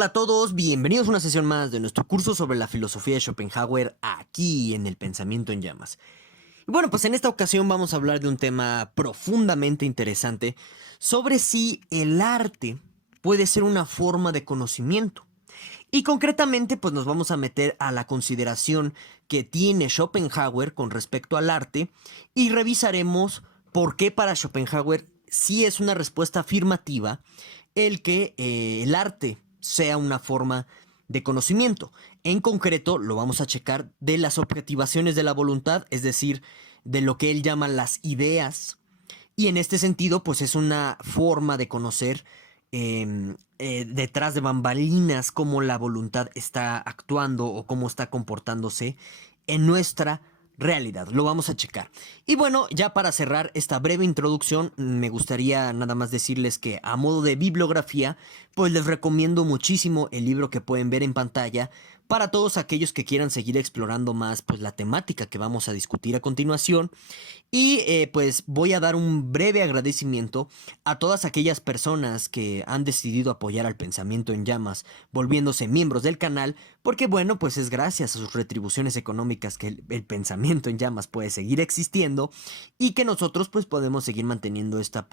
Hola a todos, bienvenidos a una sesión más de nuestro curso sobre la filosofía de Schopenhauer aquí en El Pensamiento en Llamas. Y bueno, pues en esta ocasión vamos a hablar de un tema profundamente interesante sobre si el arte puede ser una forma de conocimiento. Y concretamente pues nos vamos a meter a la consideración que tiene Schopenhauer con respecto al arte y revisaremos por qué para Schopenhauer sí es una respuesta afirmativa el que el arte sea una forma de conocimiento. En concreto, lo vamos a checar de las objetivaciones de la voluntad, es decir, de lo que él llama las ideas. Y en este sentido, pues es una forma de conocer detrás de bambalinas cómo la voluntad está actuando o cómo está comportándose en nuestra realidad. Lo vamos a checar. Y bueno, ya para cerrar esta breve introducción, me gustaría nada más decirles que a modo de bibliografía, pues les recomiendo muchísimo el libro que pueden ver en pantalla para todos aquellos que quieran seguir explorando más pues la temática que vamos a discutir a continuación. Y pues voy a dar un breve agradecimiento a todas aquellas personas que han decidido apoyar al Pensamiento en Llamas, volviéndose miembros del canal, porque bueno, pues es gracias a sus retribuciones económicas que el Pensamiento en Llamas puede seguir existiendo y que nosotros pues podemos seguir manteniendo esta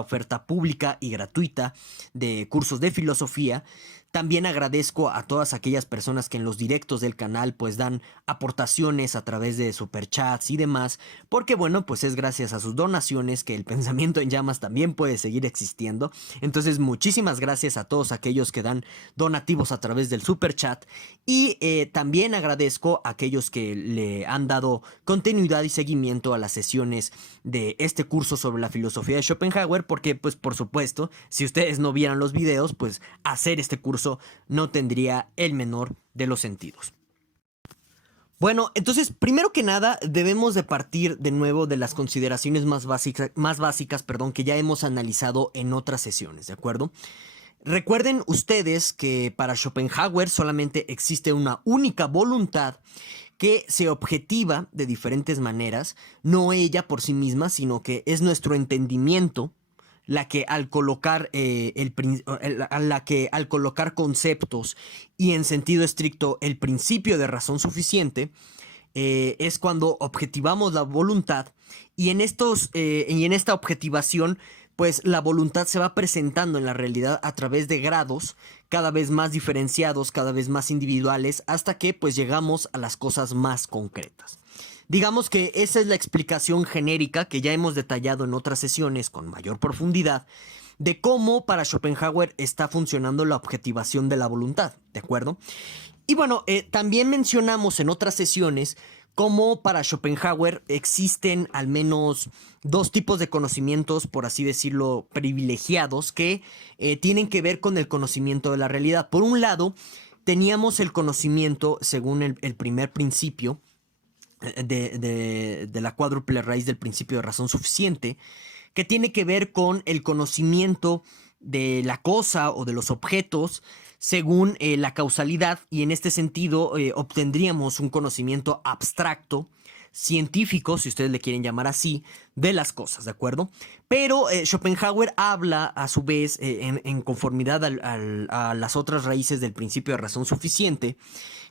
oferta pública y gratuita de cursos de filosofía. También agradezco a todas aquellas personas que en los directos del canal pues dan aportaciones a través de superchats y demás, porque bueno, pues es gracias a sus donaciones que el Pensamiento en Llamas también puede seguir existiendo. Entonces muchísimas gracias a todos aquellos que dan donativos a través del superchat y también agradezco a aquellos que le han dado continuidad y seguimiento a las sesiones de este curso sobre la filosofía de Schopenhauer, porque pues por supuesto, si ustedes no vieran los videos, pues hacer este curso no tendría el menor de los sentidos. Bueno, entonces, primero que nada, debemos de partir de nuevo de las consideraciones más básicas, que ya hemos analizado en otras sesiones, ¿de acuerdo? Recuerden ustedes que para Schopenhauer solamente existe una única voluntad que se objetiva de diferentes maneras, no ella por sí misma, sino que es nuestro entendimiento la que al colocar al colocar conceptos y en sentido estricto el principio de razón suficiente, es cuando objetivamos la voluntad y en esta objetivación pues la voluntad se va presentando en la realidad a través de grados cada vez más diferenciados, cada vez más individuales, hasta que pues llegamos a las cosas más concretas. Digamos que esa es la explicación genérica que ya hemos detallado en otras sesiones con mayor profundidad de cómo para Schopenhauer está funcionando la objetivación de la voluntad, ¿de acuerdo? Y bueno, también mencionamos en otras sesiones cómo para Schopenhauer existen al menos dos tipos de conocimientos, por así decirlo, privilegiados, que tienen que ver con el conocimiento de la realidad. Por un lado, teníamos el conocimiento, según el primer principio, de la cuádruple raíz del principio de razón suficiente, que tiene que ver con el conocimiento de la cosa o de los objetos según la causalidad, y en este sentido obtendríamos un conocimiento abstracto, científico, si ustedes le quieren llamar así, de las cosas, ¿de acuerdo? Pero Schopenhauer habla a su vez en conformidad a las otras raíces del principio de razón suficiente,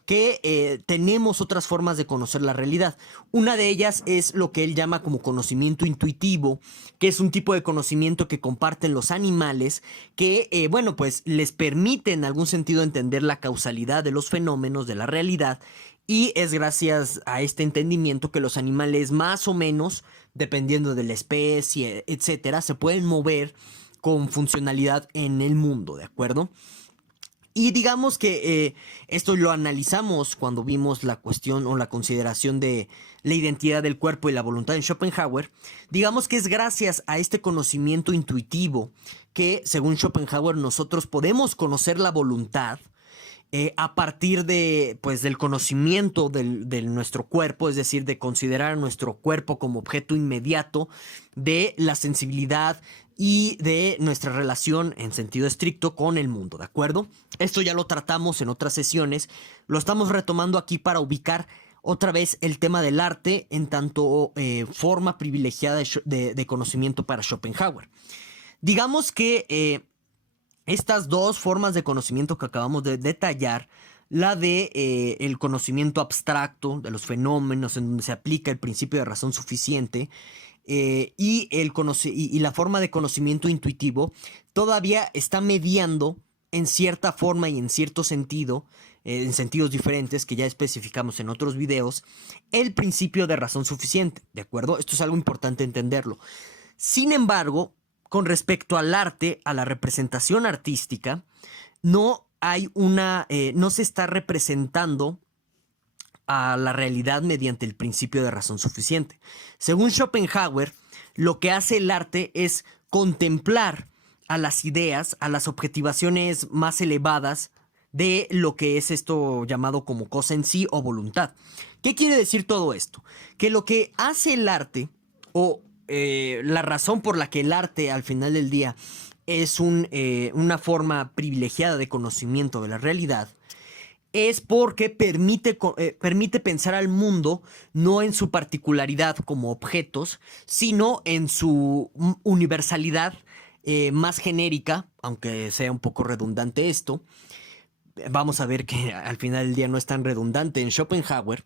que tenemos otras formas de conocer la realidad. Una de ellas es lo que él llama como conocimiento intuitivo, que es un tipo de conocimiento que comparten los animales, que, bueno, pues les permite en algún sentido entender la causalidad de los fenómenos de la realidad, y es gracias a este entendimiento que los animales más o menos, dependiendo de la especie, etcétera, se pueden mover con funcionalidad en el mundo, ¿de acuerdo? Y digamos que esto lo analizamos cuando vimos la cuestión o la consideración de la identidad del cuerpo y la voluntad en Schopenhauer. Digamos que es gracias a este conocimiento intuitivo que, según Schopenhauer, nosotros podemos conocer la voluntad a partir de, pues, del conocimiento de nuestro cuerpo, es decir, de considerar a nuestro cuerpo como objeto inmediato de la sensibilidad y de nuestra relación en sentido estricto con el mundo, ¿de acuerdo? Esto ya lo tratamos en otras sesiones, lo estamos retomando aquí para ubicar otra vez el tema del arte en tanto forma privilegiada de conocimiento para Schopenhauer. Digamos que Estas dos formas de conocimiento que acabamos de detallar, la de el conocimiento abstracto de los fenómenos en donde se aplica el principio de razón suficiente, y la forma de conocimiento intuitivo, todavía está mediando en cierta forma y en cierto sentido, en sentidos diferentes que ya especificamos en otros videos, el principio de razón suficiente, ¿de acuerdo? Esto es algo importante entenderlo. Sin embargo, con respecto al arte, a la representación artística, no hay no se está representando a la realidad mediante el principio de razón suficiente. Según Schopenhauer, lo que hace el arte es contemplar a las ideas, a las objetivaciones más elevadas de lo que es esto llamado como cosa en sí o voluntad. ¿Qué quiere decir todo esto? Que lo que hace el arte, o la razón por la que el arte al final del día es una forma privilegiada de conocimiento de la realidad, es porque permite pensar al mundo no en su particularidad como objetos, sino en su universalidad más genérica, aunque sea un poco redundante esto. Vamos a ver que al final del día no es tan redundante. En Schopenhauer,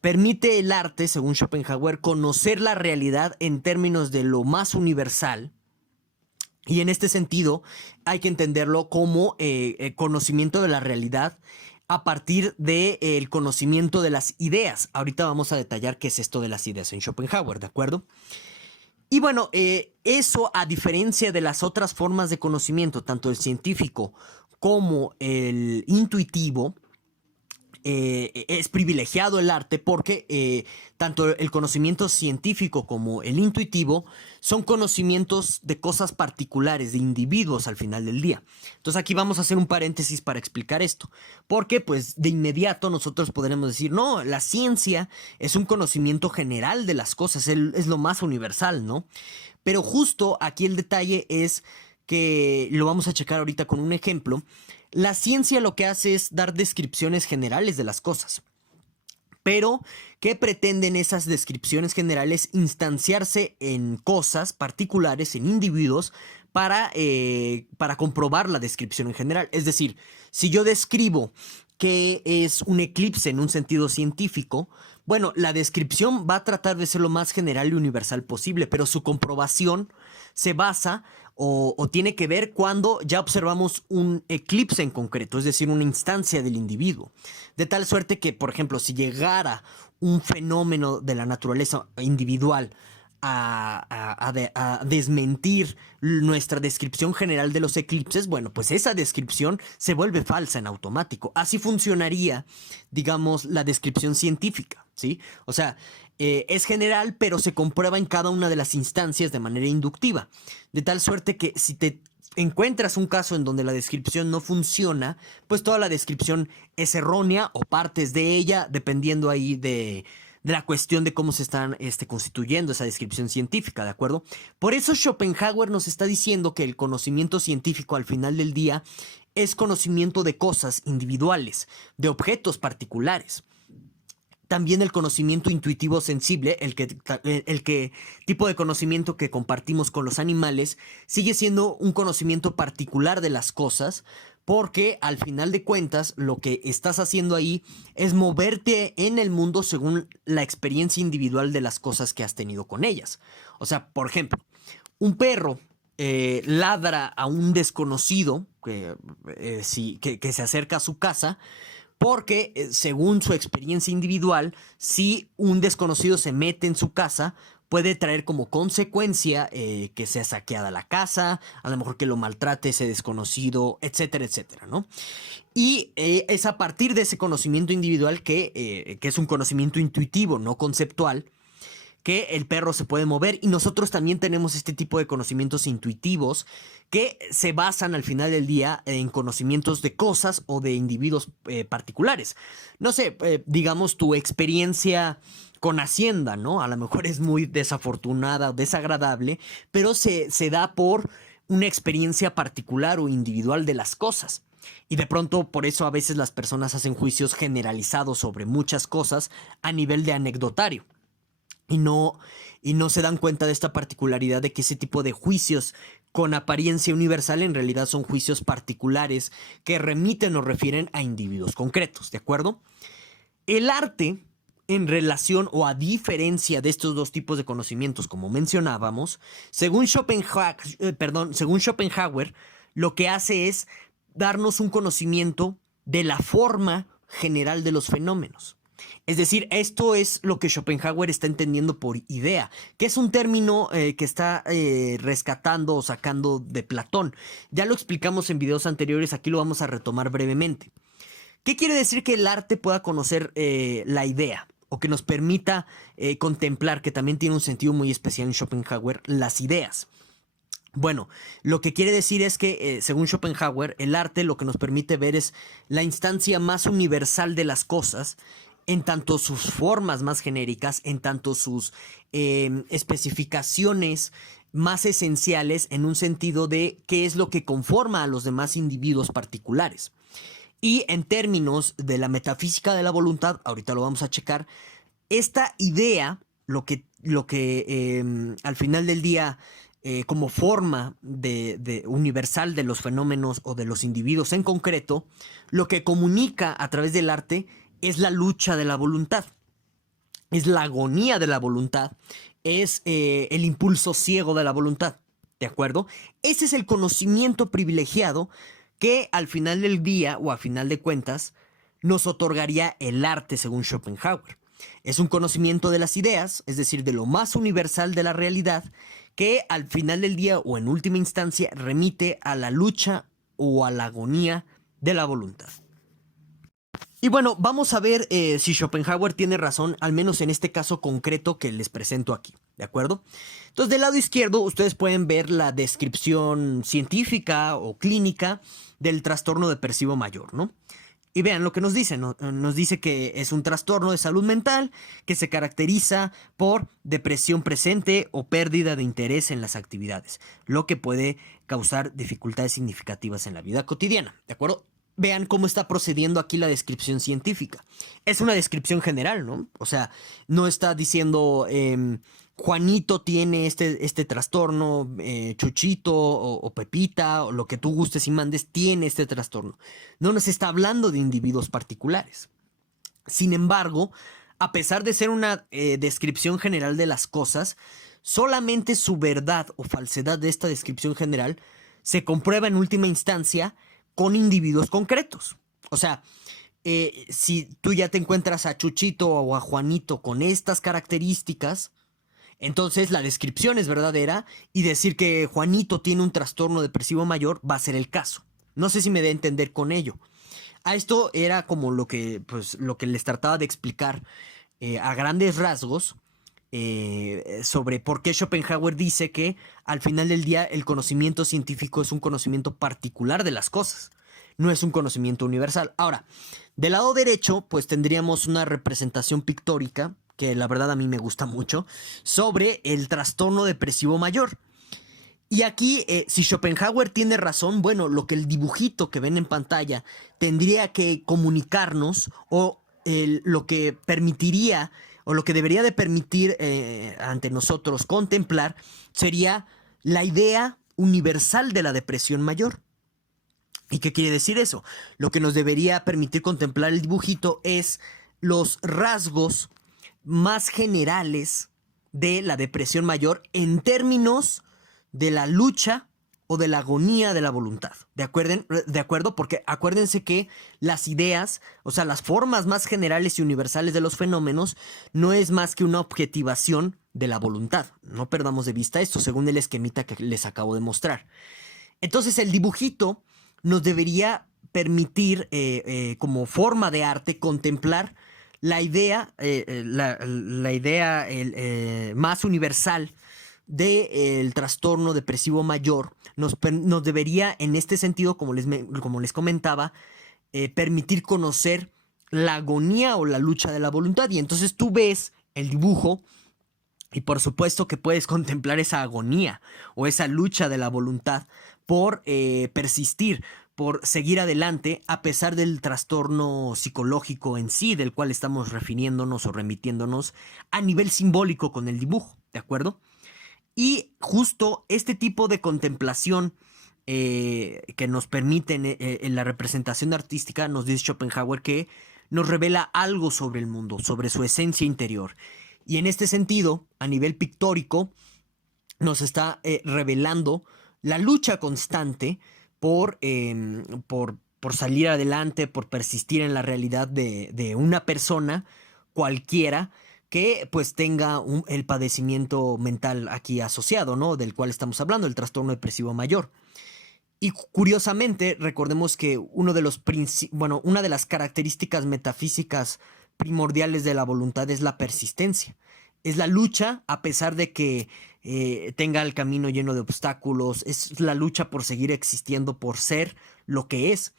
permite el arte, según Schopenhauer, conocer la realidad en términos de lo más universal. Y en este sentido, hay que entenderlo como conocimiento de la realidad a partir del conocimiento de las ideas. Ahorita vamos a detallar qué es esto de las ideas en Schopenhauer, ¿de acuerdo? Y bueno, eso, a diferencia de las otras formas de conocimiento, tanto el científico como el intuitivo, es privilegiado el arte porque tanto el conocimiento científico como el intuitivo son conocimientos de cosas particulares, de individuos al final del día. Entonces aquí vamos a hacer un paréntesis para explicar esto, porque pues de inmediato nosotros podremos decir, no, la ciencia es un conocimiento general de las cosas, es lo más universal, ¿no? Pero justo aquí el detalle es que lo vamos a checar ahorita con un ejemplo. La ciencia lo que hace es dar descripciones generales de las cosas. Pero, ¿qué pretenden esas descripciones generales? Instanciarse en cosas particulares, en individuos, para comprobar la descripción en general. Es decir, si yo describo qué es un eclipse en un sentido científico, bueno, la descripción va a tratar de ser lo más general y universal posible, pero su comprobación se basa o tiene que ver cuando ya observamos un eclipse en concreto, es decir, una instancia del individuo. De tal suerte que, por ejemplo, si llegara un fenómeno de la naturaleza individual a desmentir nuestra descripción general de los eclipses, bueno, pues esa descripción se vuelve falsa en automático. Así funcionaría, digamos, la descripción científica, ¿sí? O sea, es general, pero se comprueba en cada una de las instancias de manera inductiva. De tal suerte que si te encuentras un caso en donde la descripción no funciona, pues toda la descripción es errónea o partes de ella, dependiendo ahí de la cuestión de cómo se están constituyendo esa descripción científica, ¿de acuerdo? Por eso Schopenhauer nos está diciendo que el conocimiento científico al final del día es conocimiento de cosas individuales, de objetos particulares. También el conocimiento intuitivo sensible, el tipo de conocimiento que compartimos con los animales, sigue siendo un conocimiento particular de las cosas, porque al final de cuentas lo que estás haciendo ahí es moverte en el mundo según la experiencia individual de las cosas que has tenido con ellas. O sea, por ejemplo, un perro ladra a un desconocido que se acerca a su casa, porque según su experiencia individual, si un desconocido se mete en su casa, puede traer como consecuencia que sea saqueada la casa, a lo mejor que lo maltrate ese desconocido, etcétera, etcétera, ¿no? Y es a partir de ese conocimiento individual que es un conocimiento intuitivo, no conceptual, que el perro se puede mover, y nosotros también tenemos este tipo de conocimientos intuitivos que se basan al final del día en conocimientos de cosas o de individuos particulares. No sé, digamos tu experiencia con Hacienda, ¿no? A lo mejor es muy desafortunada o desagradable, pero se da por una experiencia particular o individual de las cosas. Y de pronto por eso a veces las personas hacen juicios generalizados sobre muchas cosas a nivel de anecdotario. y no, y no se dan cuenta de esta particularidad de que ese tipo de juicios con apariencia universal en realidad son juicios particulares que remiten o refieren a individuos concretos, ¿de acuerdo? El arte, en relación o a diferencia de estos dos tipos de conocimientos, como mencionábamos, según Schopenhauer, lo que hace es darnos un conocimiento de la forma general de los fenómenos. Es decir, esto es lo que Schopenhauer está entendiendo por idea, que es un término que está rescatando o sacando de Platón. Ya lo explicamos en videos anteriores, aquí lo vamos a retomar brevemente. ¿Qué quiere decir que el arte pueda conocer la idea? O que nos permita contemplar, que también tiene un sentido muy especial en Schopenhauer, las ideas. Bueno, lo que quiere decir es que, según Schopenhauer, el arte lo que nos permite ver es la instancia más universal de las cosas, en tanto sus formas más genéricas, en tanto sus especificaciones más esenciales, en un sentido de qué es lo que conforma a los demás individuos particulares. Y en términos de la metafísica de la voluntad, ahorita lo vamos a checar, esta idea, al final del día, como forma de universal de los fenómenos o de los individuos en concreto, lo que comunica a través del arte es la lucha de la voluntad, es la agonía de la voluntad, es el impulso ciego de la voluntad, ¿de acuerdo? Ese es el conocimiento privilegiado que al final del día o a final de cuentas nos otorgaría el arte según Schopenhauer. Es un conocimiento de las ideas, es decir, de lo más universal de la realidad, que al final del día o en última instancia remite a la lucha o a la agonía de la voluntad. Y bueno, vamos a ver si Schopenhauer tiene razón, al menos en este caso concreto que les presento aquí, ¿de acuerdo? Entonces, del lado izquierdo, ustedes pueden ver la descripción científica o clínica del trastorno depresivo mayor, ¿no? Y vean lo que nos dice, ¿no? Nos dice que es un trastorno de salud mental que se caracteriza por depresión presente o pérdida de interés en las actividades, lo que puede causar dificultades significativas en la vida cotidiana, ¿de acuerdo? Vean cómo está procediendo aquí la descripción científica. Es una descripción general, ¿no? O sea, no está diciendo Juanito tiene este trastorno, Chuchito o Pepita o lo que tú gustes y mandes tiene este trastorno. No nos está hablando de individuos particulares. Sin embargo, a pesar de ser una descripción general de las cosas, solamente su verdad o falsedad de esta descripción general se comprueba en última instancia con individuos concretos. O sea, si tú ya te encuentras a Chuchito o a Juanito con estas características, entonces la descripción es verdadera y decir que Juanito tiene un trastorno depresivo mayor va a ser el caso. No sé si me dé a entender con ello. A esto era como lo que les trataba de explicar a grandes rasgos sobre por qué Schopenhauer dice que al final del día el conocimiento científico es un conocimiento particular de las cosas, no es un conocimiento universal. Ahora, del lado derecho, pues tendríamos una representación pictórica, que la verdad a mí me gusta mucho, sobre el trastorno depresivo mayor. Y aquí, si Schopenhauer tiene razón, bueno, lo que el dibujito que ven en pantalla tendría que comunicarnos o lo que permitiría o lo que debería de permitir ante nosotros contemplar sería la idea universal de la depresión mayor. ¿Y qué quiere decir eso? Lo que nos debería permitir contemplar el dibujito es los rasgos más generales de la depresión mayor en términos de la lucha o de la agonía de la voluntad. ¿De acuerdo? Porque acuérdense que las ideas, o sea, las formas más generales y universales de los fenómenos, no es más que una objetivación de la voluntad. No perdamos de vista esto, según el esquemita que les acabo de mostrar. Entonces, el dibujito nos debería permitir, como forma de arte, contemplar la idea, la idea más universal del trastorno depresivo mayor. Nos debería, en este sentido, como les comentaba, permitir conocer la agonía o la lucha de la voluntad. Y entonces tú ves el dibujo y por supuesto que puedes contemplar esa agonía o esa lucha de la voluntad por persistir, por seguir adelante a pesar del trastorno psicológico en sí, del cual estamos refiriéndonos o remitiéndonos a nivel simbólico con el dibujo, ¿de acuerdo? Y justo este tipo de contemplación que nos permiten en la representación artística, nos dice Schopenhauer que nos revela algo sobre el mundo, sobre su esencia interior. Y en este sentido, a nivel pictórico, nos está revelando la lucha constante por salir adelante, por persistir en la realidad de una persona cualquiera que pues tenga el padecimiento mental aquí asociado, ¿no? Del cual estamos hablando, el trastorno depresivo mayor. Y curiosamente, recordemos que una de las características metafísicas primordiales de la voluntad es la persistencia. Es la lucha a pesar de que tenga el camino lleno de obstáculos, es la lucha por seguir existiendo, por ser lo que es.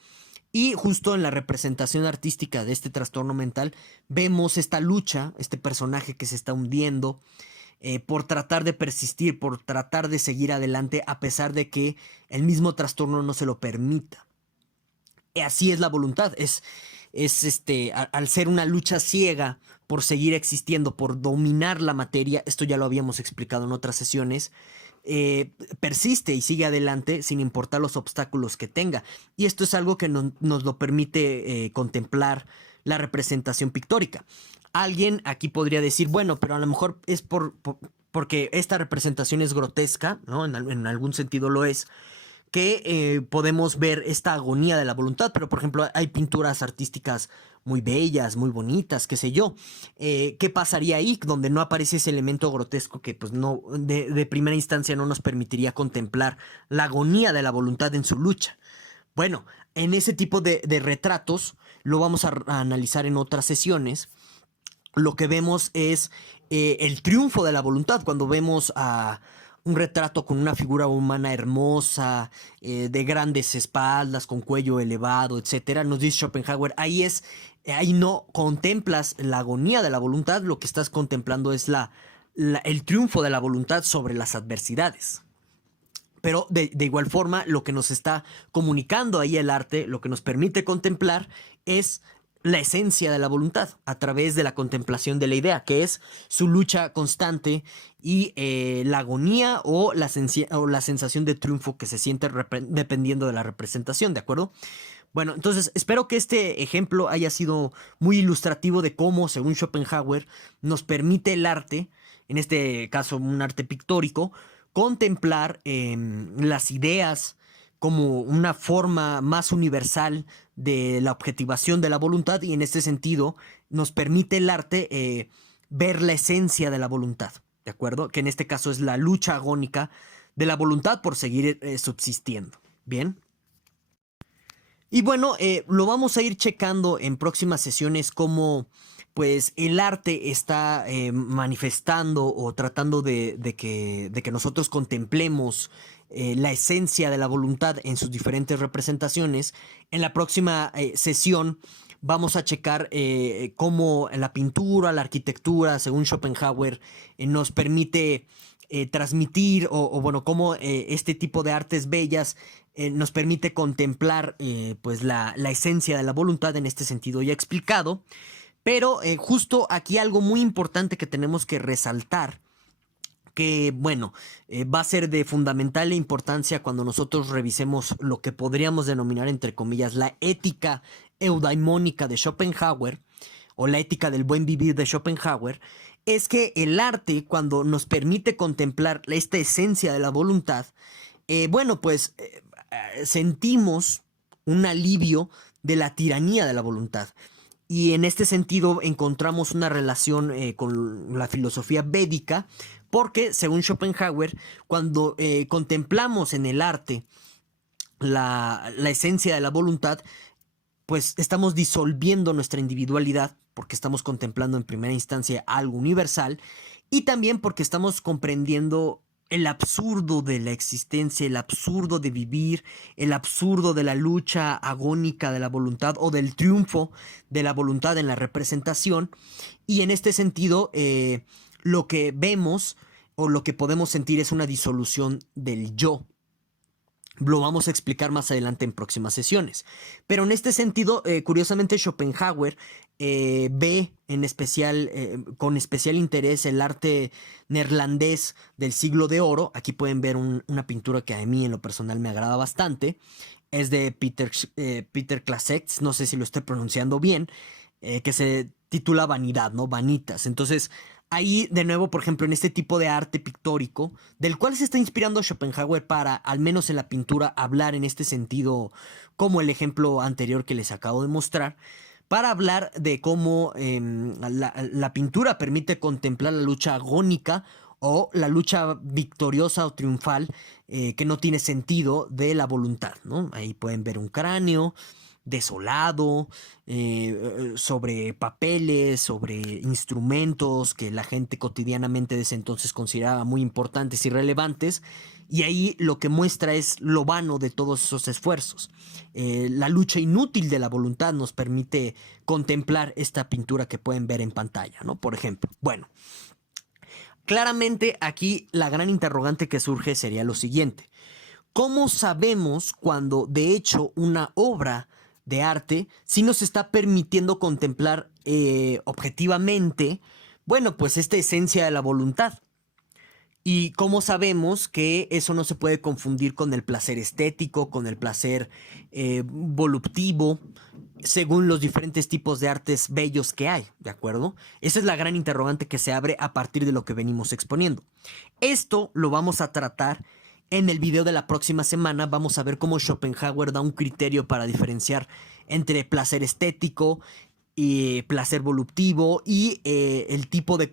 Y justo en la representación artística de este trastorno mental vemos esta lucha, este personaje que se está hundiendo, por tratar de persistir, por tratar de seguir adelante a pesar de que el mismo trastorno no se lo permita. Y así es la voluntad, al ser una lucha ciega por seguir existiendo, por dominar la materia, esto ya lo habíamos explicado en otras sesiones, persiste y sigue adelante sin importar los obstáculos que tenga. Y esto es algo que nos lo permite contemplar la representación pictórica. Alguien aquí podría decir, bueno, pero a lo mejor es porque esta representación es grotesca, ¿no? En algún sentido lo es, que podemos ver esta agonía de la voluntad, pero por ejemplo hay pinturas artísticas muy bellas, muy bonitas, qué sé yo. ¿Qué pasaría ahí donde no aparece ese elemento grotesco que pues no, de primera instancia no nos permitiría contemplar la agonía de la voluntad en su lucha? Bueno, en ese tipo de retratos lo vamos a analizar en otras sesiones. Lo que vemos es el triunfo de la voluntad cuando vemos a un retrato con una figura humana hermosa, de grandes espaldas, con cuello elevado, etcétera. Nos dice Schopenhauer, ahí no contemplas la agonía de la voluntad, lo que estás contemplando es el triunfo de la voluntad sobre las adversidades. Pero de igual forma, lo que nos está comunicando ahí el arte, lo que nos permite contemplar es la esencia de la voluntad a través de la contemplación de la idea, que es su lucha constante y la agonía o la sensación de triunfo que se siente dependiendo de la representación, ¿de acuerdo? Bueno, entonces espero que este ejemplo haya sido muy ilustrativo de cómo, según Schopenhauer, nos permite el arte, en este caso un arte pictórico, contemplar las ideas como una forma más universal de la objetivación de la voluntad y en este sentido nos permite el arte ver la esencia de la voluntad, ¿de acuerdo? Que en este caso es la lucha agónica de la voluntad por seguir subsistiendo, ¿bien? Y bueno, lo vamos a ir checando en próximas sesiones cómo pues el arte está manifestando o tratando de que nosotros contemplemos la esencia de la voluntad en sus diferentes representaciones. En la próxima sesión vamos a checar cómo la pintura, la arquitectura, según Schopenhauer, nos permite transmitir bueno, cómo este tipo de artes bellas nos permite contemplar pues la esencia de la voluntad en este sentido ya explicado. Pero justo aquí algo muy importante que tenemos que resaltar, que bueno, va a ser de fundamental importancia cuando nosotros revisemos lo que podríamos denominar entre comillas la ética eudaimónica de Schopenhauer o la ética del buen vivir de Schopenhauer, es que el arte cuando nos permite contemplar esta esencia de la voluntad, bueno pues sentimos un alivio de la tiranía de la voluntad. Y en este sentido encontramos una relación con la filosofía védica, porque según Schopenhauer, cuando contemplamos en el arte la esencia de la voluntad, pues estamos disolviendo nuestra individualidad, porque estamos contemplando en primera instancia algo universal, y también porque estamos comprendiendo el absurdo de la existencia, el absurdo de vivir, el absurdo de la lucha agónica de la voluntad o del triunfo de la voluntad en la representación. Y en este sentido, lo que vemos o lo que podemos sentir es una disolución del yo. Lo vamos a explicar más adelante en próximas sesiones. Pero en este sentido, curiosamente, Schopenhauer ve en especial, con especial interés el arte neerlandés del siglo de oro. Aquí pueden ver una pintura que a mí en lo personal me agrada bastante. Es de Peter Claeszow, no sé si lo estoy pronunciando bien, que se titula Vanidad, ¿no? Vanitas. Entonces, ahí, de nuevo, por ejemplo, en este tipo de arte pictórico, del cual se está inspirando Schopenhauer para, al menos en la pintura, hablar en este sentido, como el ejemplo anterior que les acabo de mostrar, para hablar de cómo la pintura permite contemplar la lucha agónica o la lucha victoriosa o triunfal que no tiene sentido de la voluntad, ¿no? Ahí pueden ver un cráneo desolado, sobre papeles, sobre instrumentos que la gente cotidianamente de ese entonces consideraba muy importantes y relevantes, y ahí lo que muestra es lo vano de todos esos esfuerzos. La lucha inútil de la voluntad nos permite contemplar esta pintura que pueden ver en pantalla, ¿no? Por ejemplo. Bueno, claramente aquí la gran interrogante que surge sería lo siguiente. ¿Cómo sabemos cuando de hecho una obra de arte sí nos está permitiendo contemplar objetivamente, bueno, pues esta esencia de la voluntad? ¿Y cómo sabemos que eso no se puede confundir con el placer estético, con el placer voluptivo, según los diferentes tipos de artes bellos que hay? ¿De acuerdo? Esa es la gran interrogante que se abre a partir de lo que venimos exponiendo. Esto lo vamos a tratar en el video de la próxima semana. Vamos a ver cómo Schopenhauer da un criterio para diferenciar entre placer estético y placer voluptivo y el tipo de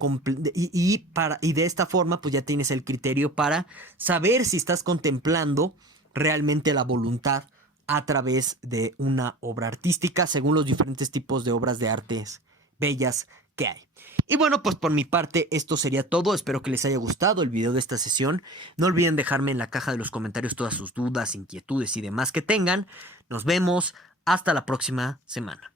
y de esta forma pues ya tienes el criterio para saber si estás contemplando realmente la voluntad a través de una obra artística según los diferentes tipos de obras de artes bellas que hay. Y bueno, pues por mi parte esto sería todo. Espero que les haya gustado el video de esta sesión. No olviden dejarme en la caja de los comentarios todas sus dudas, inquietudes y demás que tengan. Nos vemos hasta la próxima semana.